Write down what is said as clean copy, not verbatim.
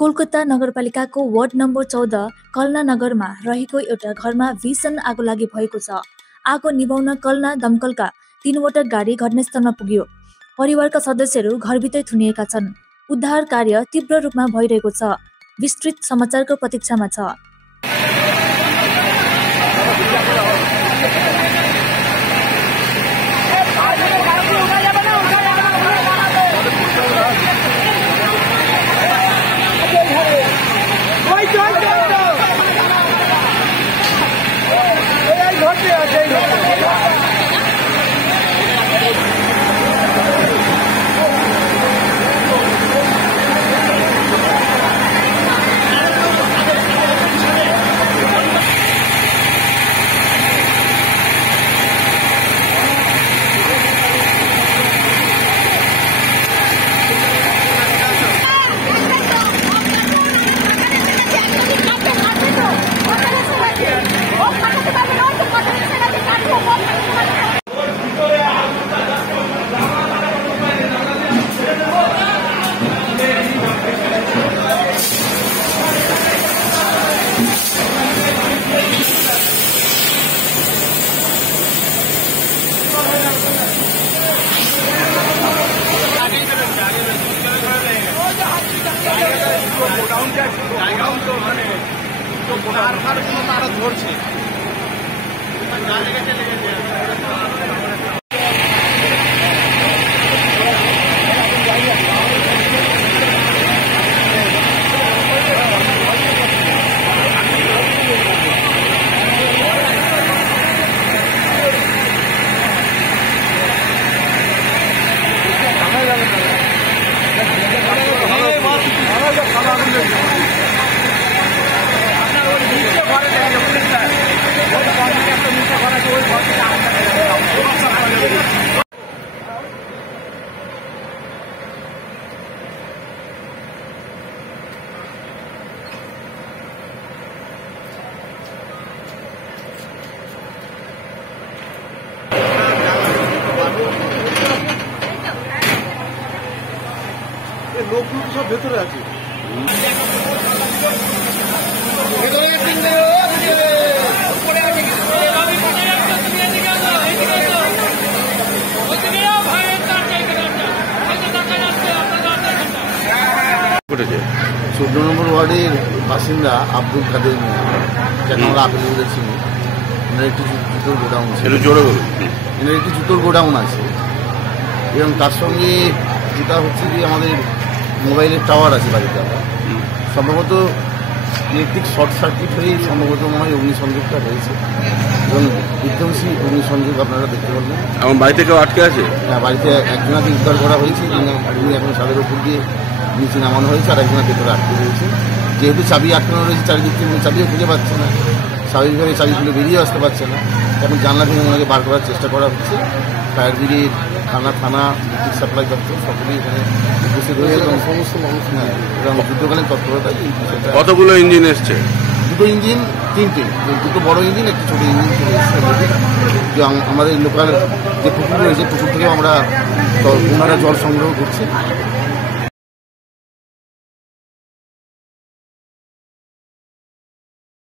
कोलकाता नगरपालिकाको ward number 14 कल्ना नगरमा रहेको एउटा घरमा भीषण आगो लागि भएको छ। आगो निभाउन कल्ना दमकलका 3वटा गाडी घटनास्थलमा पुग्यो। परिवारका सदस्यहरू घरभित्रै थुनिएका छन्। उद्धार कार्य तीव्र रूपमा भइरहेको छ। विस्तृत समाचारको प्रतीक्षामा छ। লোকগুলো সব ভেতরে আছে। চোদ্দ নম্বর ওয়ার্ডের বাসিন্দা আব্দুল কাদের মিয়া, যাকে আমরা আপেল বলেছি, এনার একটি জুতোর গোডাউন আছে। এনার একটি জুতোর গোডাউন আছে এবং তার সঙ্গে যেটা হচ্ছে যে আমাদের মোবাইলের টাওয়ার আছে বাড়িতে। আমরা সম্ভবত ইলেকট্রিক শর্ট সার্কিট হয়ে সম্ভবত মনে হয় অগ্নিসংযোগটা হয়েছে এবং বিধ্বংসী অগ্নিসংযোগ আপনারা দেখতে পাবেন। আমার বাড়িতে কেউ আটকে আছে? হ্যাঁ, বাড়িতে একজনাকে উদ্ধার করা হয়েছে, যিনি এখন ছাদের উপর দিয়ে নিচে নামানো হয়েছে, আর একজনের ভেতরে আটকে রয়েছে। যেহেতু চাবি আটকানো রয়েছে চারিদিক থেকে, চাবিও খুঁজে পাচ্ছে না, স্বাভাবিকভাবে চাবিগুলো বেরিয়ে আসতে পারছে না। এখন জানলা থেকে ওনাকে বার করার চেষ্টা করা হচ্ছে। ফায়ার ব্রিগেড, থানা, বিদ্যুৎ সাপ্লাই দপ্তর সকলেই এখানে উপস্থিত হয়েছে এবং সমস্ত মানুষ এবং যুদ্ধকালীন তৎপরতা এই বিষয়টা। কতগুলো ইঞ্জিন এসছে? দুটো ইঞ্জিন, তিনটে, দুটো বড় ইঞ্জিন, একটি ছোটো ইঞ্জিন চলে এসছে। আমাদের লোকাল যে পুকুর রয়েছে, পুকুর থেকেও আমরা ওনারা জল সংগ্রহ করছি।